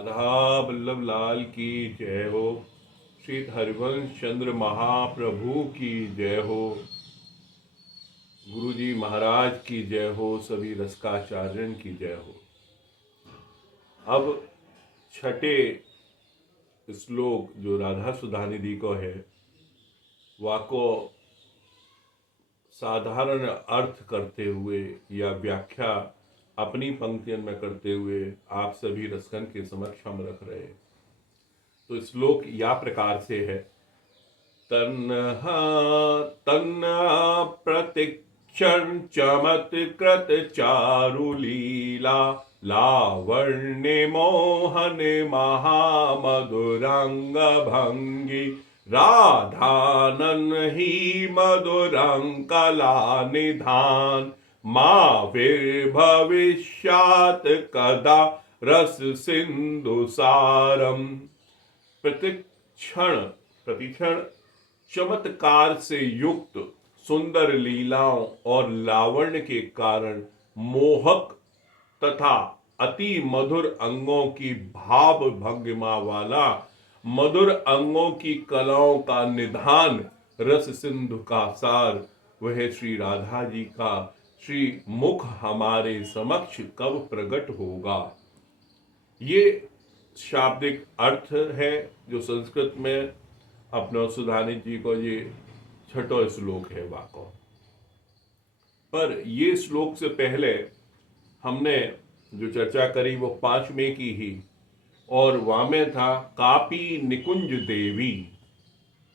राधा वल्लभ लाल की जय हो। श्री हरिवंश चंद्र महाप्रभु की जय हो। गुरु जी महाराज की जय हो। सभी रसकाचार्यन की जय हो। अब छठे श्लोक जो राधा सुधा निधि को है, वाको साधारण अर्थ करते हुए या व्याख्या अपनी पंक्तियों में करते हुए आप सभी रसकन के समक्ष हम रख रहे हैं। तो श्लोक या प्रकार से है। तन्हा तन्हा प्रतिक्षण चमत्कृत चारुलीला लावण्य मोहन महामधुरंग भंगी राधानन ही मधुरंकला निधान माविर्भविष्यात् कदा रस सिंधु सारम। प्रतिक्षण चमत्कार से युक्त सुंदर लीलाओं और लावण्य के कारण मोहक तथा अति मधुर अंगों की भाव भंगिमा वाला मधुर अंगों की कलाओं का निधान रस सिंधु का सार वह श्री राधा जी का श्री मुख हमारे समक्ष कब प्रकट होगा। ये शाब्दिक अर्थ है जो संस्कृत में अपना सुधानी जी को ये छठो श्लोक है वाको। पर ये श्लोक से पहले हमने जो चर्चा करी वो 5वें की ही, और वहां में था कापी निकुंज देवी।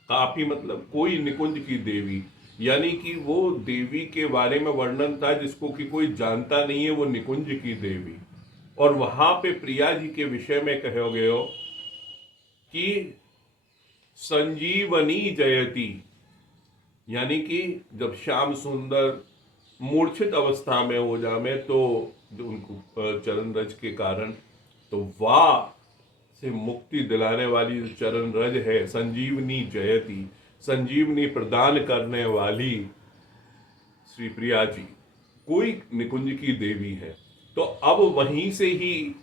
कापी मतलब कोई निकुंज की देवी, यानी कि वो देवी के बारे में वर्णन था जिसको कि कोई जानता नहीं है, वो निकुंज की देवी। और वहां पे प्रिया जी के विषय में कहे गए हो कि संजीवनी जयती, यानी कि जब श्याम सुंदर मूर्छित अवस्था में हो जावे तो उनको चरण रज के कारण, तो वाह से मुक्ति दिलाने वाली जो चरण रज है, संजीवनी जयती, संजीवनी प्रदान करने वाली श्री प्रिया जी कोई निकुंज की देवी है। तो अब वहीं से ही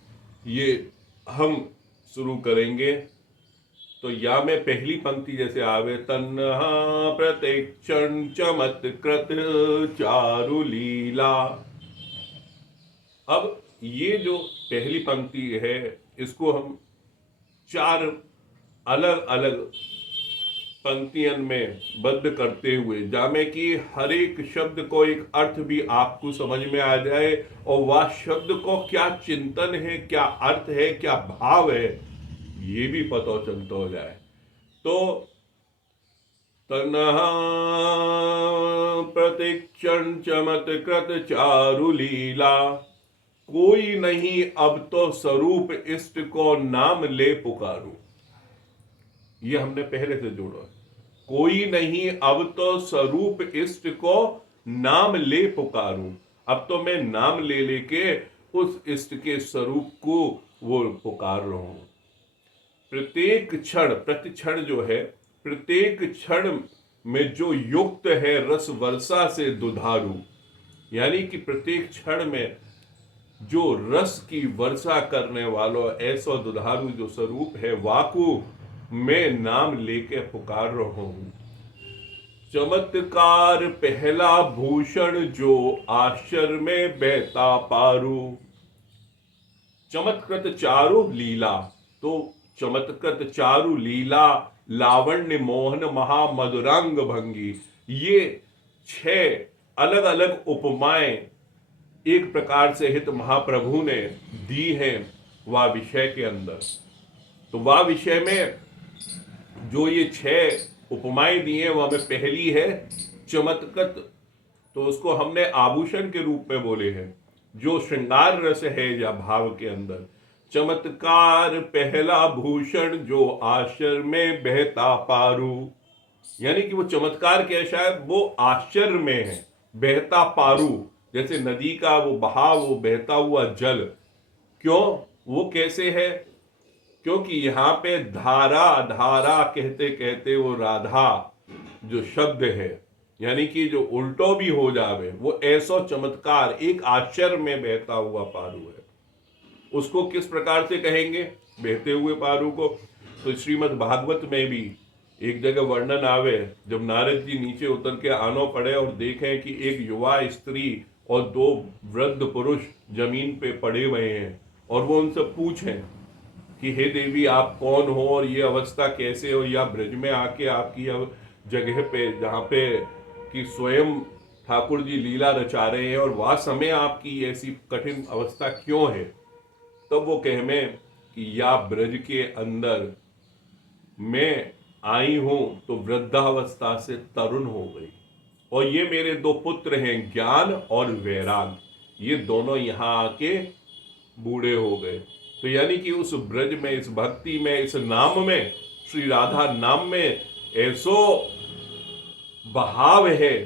ये हम शुरू करेंगे। तो या में पहली पंक्ति जैसे आवे, तन्हा प्रतिक्षण चमत्कृत चारु लीला। अब ये जो पहली पंक्ति है इसको हम 4 अलग अलग पंक्तियों में बद्ध करते हुए, जामे कि हर एक शब्द को एक अर्थ भी आपको समझ में आ जाए और वह शब्द को क्या चिंतन है, क्या अर्थ है, क्या भाव है, ये भी पता चलता हो जाए। तो तन्हा प्रतिक्षण चमत्कृत चारु लीला, कोई नहीं अब तो स्वरूप इष्ट को नाम ले पुकारू। ये हमने पहले से जोड़ा है। कोई नहीं अब तो स्वरूप इष्ट को नाम ले पुकारू। अब तो मैं नाम ले लेके उस इष्ट के स्वरूप को वो पुकार रहा हूं। प्रत्येक क्षण, प्रतिक्षण जो है, प्रत्येक क्षण में जो युक्त है रस वर्षा से दुधारू, यानी कि प्रत्येक क्षण में जो रस की वर्षा करने वालों ऐसा दुधारू जो स्वरूप है, वाकु मैं नाम लेके पुकार रहा हूं। चमत्कार पहला भूषण जो आश्चर्य में बहता पारू। चमत्कृत चारु लीला, तो चमत्कृत चारु लीला लावण्य मोहन महामधुरांग भंगी, ये 6 अलग अलग उपमाएं एक प्रकार से हित महाप्रभु ने दी हैं वह विषय के अंदर। तो वह विषय में जो ये 6 उपमाएं दी हैं वह में पहली है चमत्कृत, तो उसको हमने आभूषण के रूप में बोले हैं, जो श्रृंगार रस है या भाव के अंदर। चमत्कार पहला भूषण जो आश्चर्य में बहता पारू, यानी कि वो चमत्कार कैसा है, वो आश्चर्य में है। बहता पारू जैसे नदी का वो बहाव, वो बहता हुआ जल। क्यों, वो कैसे है, क्योंकि यहाँ पे धारा धारा कहते कहते वो राधा जो शब्द है, यानी कि जो उल्टो भी हो जावे, वो ऐसो चमत्कार एक आश्चर्य में बहता हुआ पारू है। उसको किस प्रकार से कहेंगे? बहते हुए पारू को। तो श्रीमद् भागवत में भी एक जगह वर्णन आवे, जब नारद जी नीचे उतर के आनो पड़े और देखें कि एक युवा स्त्री और दो वृद्ध पुरुष जमीन पे पड़े हुए हैं, और वो उनसे पूछें कि हे देवी आप कौन हो और ये अवस्था कैसे हो, या ब्रज में आके आपकी जगह पे जहाँ पे कि स्वयं ठाकुर जी लीला रचा रहे हैं, और वह समय आपकी ऐसी कठिन अवस्था क्यों है? तब वो कहमें कि या ब्रज के अंदर मैं आई हूं तो वृद्धावस्था से तरुण हो गई, और ये मेरे दो पुत्र हैं ज्ञान और वैराग, ये दोनों यहां आके बूढ़े हो गए। तो यानी कि उस ब्रज में, इस भक्ति में, इस नाम में, श्री राधा नाम में ऐसो बहाव है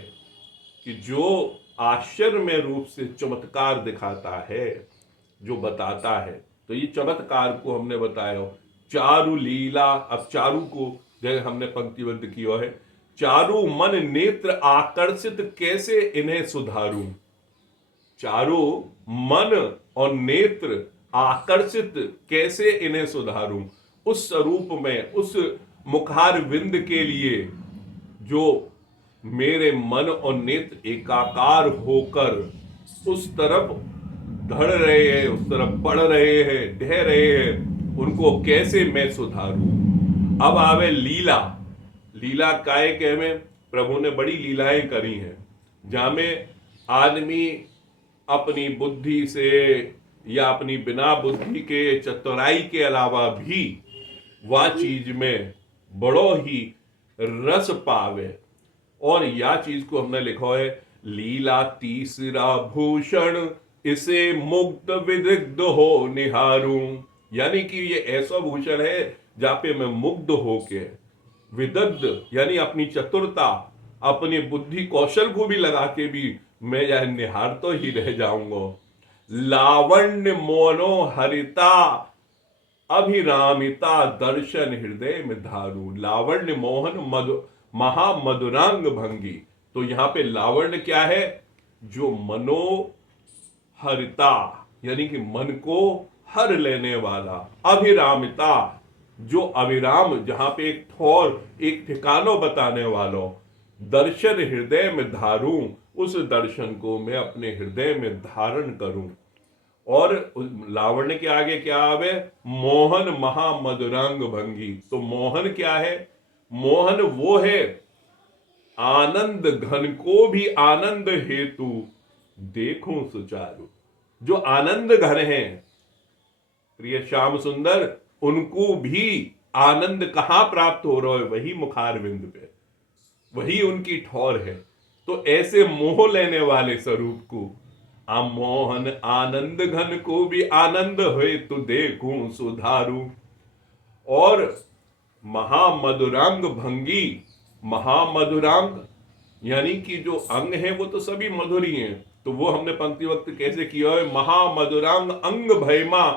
कि जो आश्चर्यमय रूप से चमत्कार दिखाता है, जो बताता है। तो ये चमत्कार को हमने बताया हो। चारु लीला, अब चारु को जैसे हमने पंक्तिबद्ध किया है, चारु मन नेत्र आकर्षित कैसे इन्हें सुधारूं। चारु मन और नेत्र आकर्षित कैसे इन्हें सुधारूं। उस स्वरूप में, उस मुखार विंद के लिए जो मेरे मन और नेत्र एकाकार होकर उस तरफ धड़ रहे हैं, उस तरफ बढ़ रहे हैं, ढह रहे हैं, उनको कैसे मैं सुधारूं। अब आवे लीला। लीला काय के में प्रभु ने बड़ी लीलाएं करी हैं, जहां में आदमी अपनी बुद्धि से या अपनी बिना बुद्धि के चतुराई के अलावा भी वह चीज में बड़ो ही रस पावे। और या चीज को हमने लिखा है, लीला तीसरा भूषण इसे मुग्ध विदग्ध हो निहारूं। यानी कि ये ऐसा भूषण है जहां पे मैं मुग्ध होके, विदग्ध यानी अपनी चतुरता, अपनी बुद्धि कौशल को भी लगा के भी मैं यह निहार तो ही रह जाऊंगा। लावण्य मोनो हरिता अभिरामिता दर्शन हृदय में धारू। लावण्य मोहन महामधुरांग भंगी। तो यहां पे लावण्य क्या है? जो मनोहरिता यानी कि मन को हर लेने वाला। अभिरामिता जो अविराम, जहां पे एक ठौर, एक ठिकानो बताने वालों। दर्शन हृदय में धारूं, उस दर्शन को मैं अपने हृदय में धारण करूं। और लावण्य के आगे क्या आवे? मोहन महामधुरांग भंगी। तो मोहन क्या है? मोहन वो है आनंद घन को भी आनंद हेतु देखूं सुचारू। जो आनंद घन है प्रिय श्याम सुंदर, उनको भी आनंद कहां प्राप्त हो रहा है? वही मुखार बिंद पे, वही उनकी ठौर है। तो ऐसे मोह लेने वाले स्वरूप को मोहन आनंद घन को भी आनंद होए तो देखूं सुधारू। और महामधुरांग भंगी, महामधुरांग यानी कि जो अंग है वो तो सभी मधुर ही हैं। तो वो हमने पंक्ति वक्त कैसे किया है? महामधुरांग अंग भयमा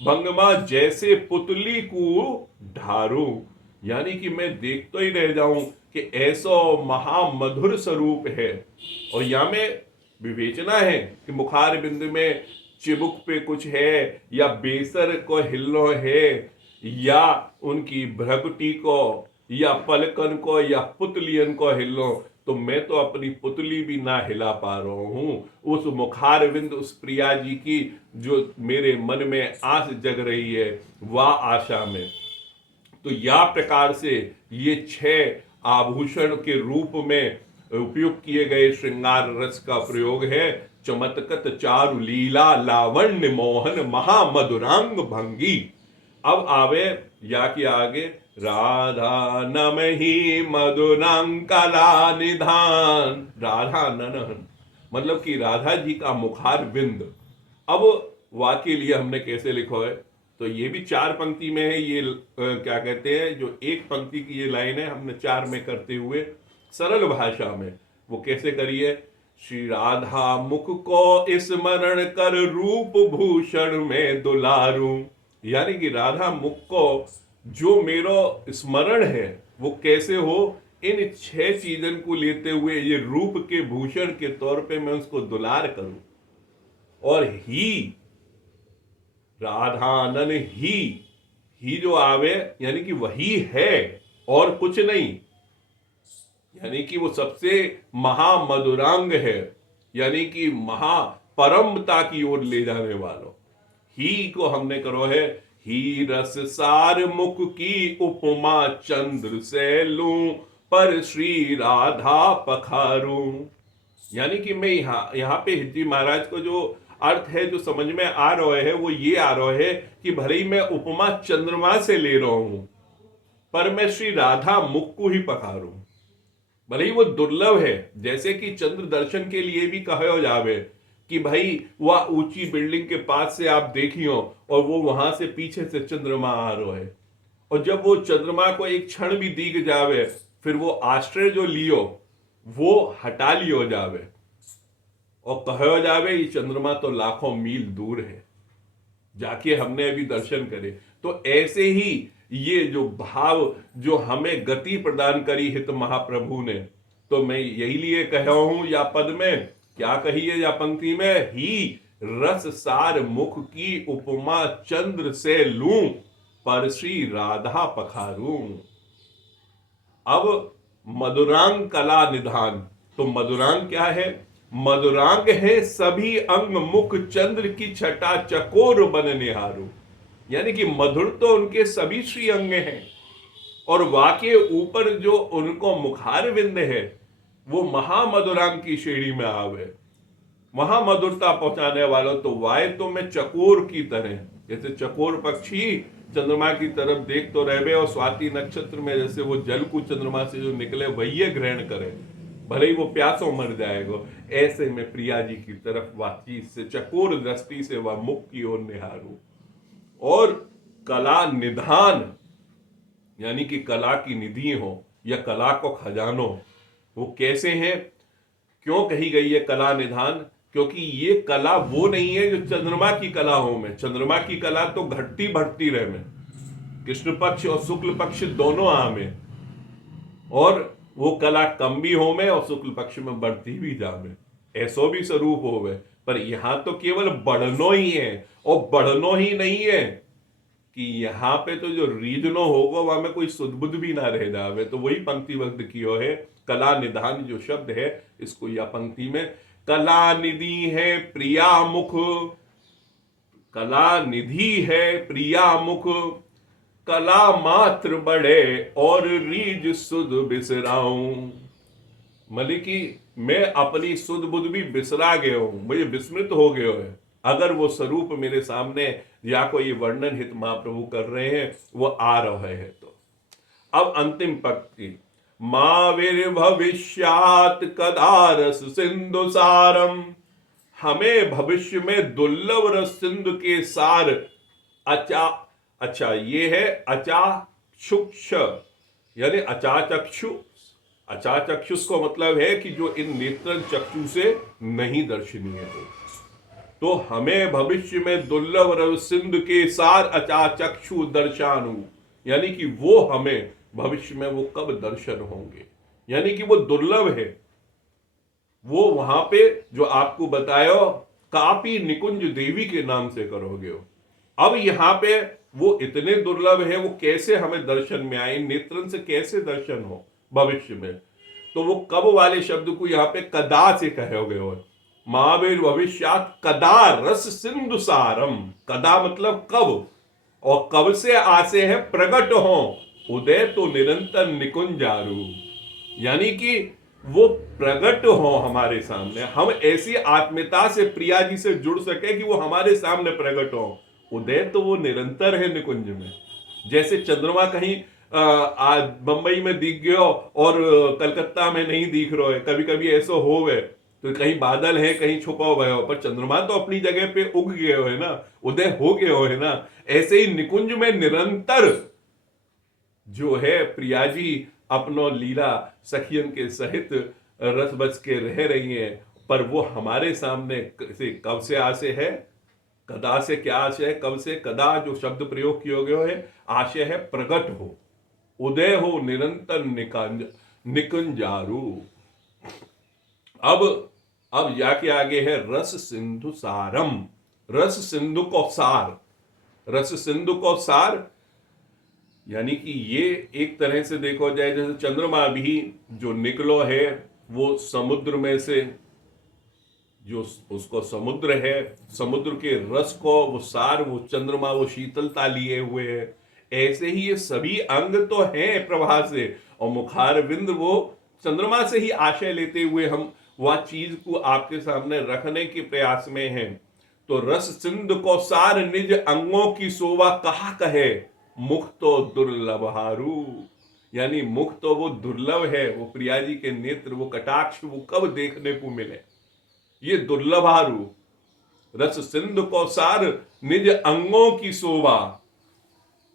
भंगमा जैसे पुतली को ढारू। यानी कि मैं देखते ही रह जाऊं कि ऐसा महामधुर स्वरूप है। और यहां में विवेचना है कि मुखार बिंदु में चिबुक पे कुछ है, या बेसर को हिल्लो है, या उनकी भ्रगुटी को, या पलकन को, या पुतलियन को हिल्लो। तो मैं तो अपनी पुतली भी ना हिला पा रहा हूं उस मुखार बिंद, उस प्रिया जी की जो मेरे मन में आस जग रही है, वह आशा में। तो या प्रकार से ये 6 आभूषण के रूप में उपयोग किए गए श्रृंगार रस का प्रयोग है। चमत्कत चारु लीला लावण्य मोहन महामधुरांग भंगी। अब आवे या के आगे, राधा नमहि मधुरांग कला निधान। राधा ननन मतलब कि राधा जी का मुखार बिंद। अब वाक्य लिए हमने कैसे लिखा है? तो ये भी 4 पंक्ति में है। ये क्या कहते हैं, जो एक पंक्ति की ये लाइन है हमने 4 में करते हुए सरल भाषा में वो कैसे करिए? श्री राधा मुख को स्मरण कर रूप भूषण में दुलारूं। यानी कि राधा मुख को जो मेरा स्मरण है वो कैसे हो? इन 6 चीजन को लेते हुए ये रूप के भूषण के तौर पे मैं उसको दुलार करूं। और ही राधानन ही जो आवे यानी कि वही है और कुछ नहीं, यानी कि वो सबसे महामधुरांग है, यानी कि महापरमता की ओर ले जाने वालों। ही को हमने करो है, ही रस सार मुख की उपमा चंद्र से लूं, पर श्री राधा पखारूं। यानी कि मैं यहाँ पे हिजी महाराज को जो अर्थ है जो समझ में आ रहा है वो ये आ रहा है कि भले ही मैं उपमा चंद्रमा से ले रहा हूं, पर मैं श्री राधा मुख को ही पखारूं। भले ही वो दुर्लभ है, जैसे कि चंद्र दर्शन के लिए भी कहो जावे कि भाई वह ऊंची बिल्डिंग के पास से आप देखियो और वो वहां से पीछे से चंद्रमा आ रहा है, और जब वो चंद्रमा को एक क्षण भी दिख जावे फिर वो आश्रय जो लियो वो हटा लियो जावे और कहो जावे ये चंद्रमा तो लाखों मील दूर है, जाके हमने अभी दर्शन करे। तो ऐसे ही ये जो भाव जो हमें गति प्रदान करी हित महाप्रभु ने, तो मैं यही लिए कह रहा हूं या पद में क्या कही है या पंक्ति में, ही रस सार मुख की उपमा चंद्र से लूं, पर श्री राधा पखारूं। अब मधुरांग कला निधान, तो मधुरांग क्या है? मधुरांग है सभी अंग मुख चंद्र की छटा चकोर बन निहारू। यानी कि मधुर तो उनके सभी श्री अंग हैं, और वाके ऊपर जो उनको मुखार विंद है वो महामधुरांग की श्रेणी में आवे। महामधुरता पहुंचाने वालों तो वाय तो मैं चकोर की तरह, जैसे चकोर पक्षी चंद्रमा की तरफ देख तो रहे और स्वाति नक्षत्र में जैसे वो जल को चंद्रमा से जो निकले वही ग्रहण करे, भले ही वो प्यासों मर जाएगा, ऐसे में प्रिया जी की तरफ बातचीत से चकोर दृष्टि से वह मुख की ओर निहारू। और कला निधान यानी कि कला की निधि हो या कला को खजानो, वो कैसे हैं, क्यों कही गई है कला निधान? क्योंकि ये कला वो नहीं है जो चंद्रमा की कला हो में। चंद्रमा की कला तो घटती बढ़ती रहे में, कृष्ण पक्ष और शुक्ल पक्ष दोनों आ में, और वो कला कम भी हो में और शुक्ल पक्ष में बढ़ती भी जा में, ऐसो भी स्वरूप हो में। पर यहां तो केवल बढ़नो ही है, और बढ़नो ही नहीं है कि यहाँ पे तो जो रीजनो होगा वहां में कोई सुध बुध भी ना रह जावे। तो वही पंक्ति वक्त कियो है, कला निधान जो शब्द है इसको या पंक्ति में कला निधि है प्रिया मुख, कला निधि है प्रिया मुख, कला मात्र बढ़े और रीज सुध बिसराऊं। मलिकी मैं अपनी सुध बुध भी बिसरा गया हूं, मुझे विस्मृत हो गया है। अगर वो स्वरूप मेरे सामने या कोई वर्णन हित महाप्रभु कर रहे हैं वो आ रहे हैं तो। अब अंतिम पंक्ति, माविर भविष्यात कदा रस सिंधु सारम, हमें भविष्य में दुर्लभ रस सिंधु के सार अच्छा ये है अचाक्षुक्ष यानी अचाचक्षु। अचाचक्षुष को मतलब है कि जो इन नेत्र चक्षु से नहीं दर्शनीय हो। तो हमें भविष्य में दुर्लभ रस सिंधु के सार अचाचक्षु दर्शानु, यानी कि वो हमें भविष्य में वो कब दर्शन होंगे, यानी कि वो दुर्लभ है। वो वहां पे जो आपको बतायो कापी निकुंज देवी के नाम से करोगे हो। अब यहां पे वो इतने दुर्लभ है, वो कैसे हमें दर्शन में आए, नेत्रन से कैसे दर्शन हो भविष्य में। तो वो कब वाले शब्द को यहाँ पे कदा से कहोगे हो, महावीर भविष्यात कदा रस सिंधु सारम। कदा मतलब कब, और कब से आसे है प्रकट हो उदय तो निरंतर निकुंजारू, यानी कि वो प्रकट हो हमारे सामने, हम ऐसी आत्मीयता से प्रिया जी से जुड़ सके कि वो हमारे सामने प्रकट हो। उदय तो वो निरंतर है निकुंज में, जैसे चंद्रमा कहीं आज बंबई में दिख गयो और कलकत्ता में नहीं दिख रहा है, कभी कभी ऐसा हो गए तो कहीं बादल है कहीं छुपा हुआ है, पर चंद्रमा तो अपनी जगह पे उग गए हो है ना, उदय हो गए हो है ना। ऐसे ही निकुंज में निरंतर जो है प्रिया जी अपनो लीला सखियन के सहित रस बच के रह रही हैं, पर वो हमारे सामने से कब से आशय है, कदा से क्या आशय है, कब से कदा जो शब्द प्रयोग किया गया है आशय है प्रकट हो, उदय हो निरंतर निकुंजारू। अब जाके आगे है रस सिंधु सारम, रस सिंधु को सार, रस सिंधु को सार, यानी कि ये एक तरह से देखो जाए जैसे चंद्रमा भी जो निकलो है वो समुद्र में से, जो उसको समुद्र है, समुद्र के रस को वो सार, वो चंद्रमा, वो शीतलता लिए हुए है। ऐसे ही ये सभी अंग तो हैं प्रभा से, और मुखार बिंद वो चंद्रमा से ही आशय लेते हुए हम वह चीज को आपके सामने रखने के प्रयास में हैं। तो रस सिंधु को सार निज अंगों की शोभा कहा कहे, मुख तो दुर्लभ हारू, यानी मुख तो वो दुर्लभ है, वो प्रिया जी के नेत्र, वो कटाक्ष वो कब देखने को मिले, ये दुर्लभारू। रस सिंधु को सार निज अंगों की शोभा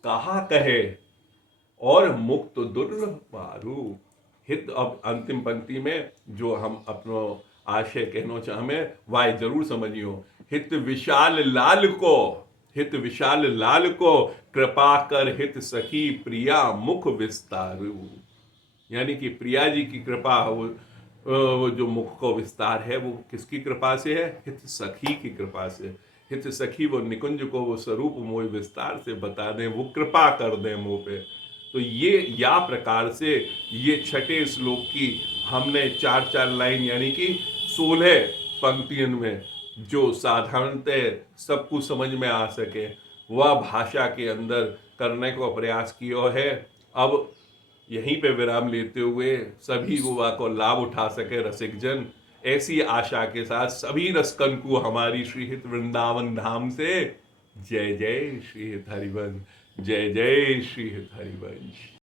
कहा कहे, और मुक्त दुर्लभारू। हित, अब अंतिम पंक्ति में जो हम अपनो आशय कहना चाहे वाय जरूर समझियो। हित विशाल लाल को, हित विशाल लाल को कृपा कर हित सखी प्रिया मुख विस्तारू, यानी कि प्रिया जी की कृपा, वो जो मुख को विस्तार है वो किसकी कृपा से है, हित सखी की कृपा से। हित सखी वो निकुंज को वो स्वरूप मोह विस्तार से बता दें, वो कृपा कर दें मुंह पे। तो ये या प्रकार से ये छठे श्लोक की हमने 4-4 लाइन यानी कि 16 पंक्तियों में जो साधारणतः सबको समझ में आ सके वह भाषा के अंदर करने को प्रयास किया है। अब यहीं पे विराम लेते हुए सभी युवा को लाभ उठा सके रसिक जन, ऐसी आशा के साथ सभी रसकन को हमारी श्री हित वृंदावन धाम से जय जय श्री हित हरिवंश, जय जय श्री हित हरिवंश।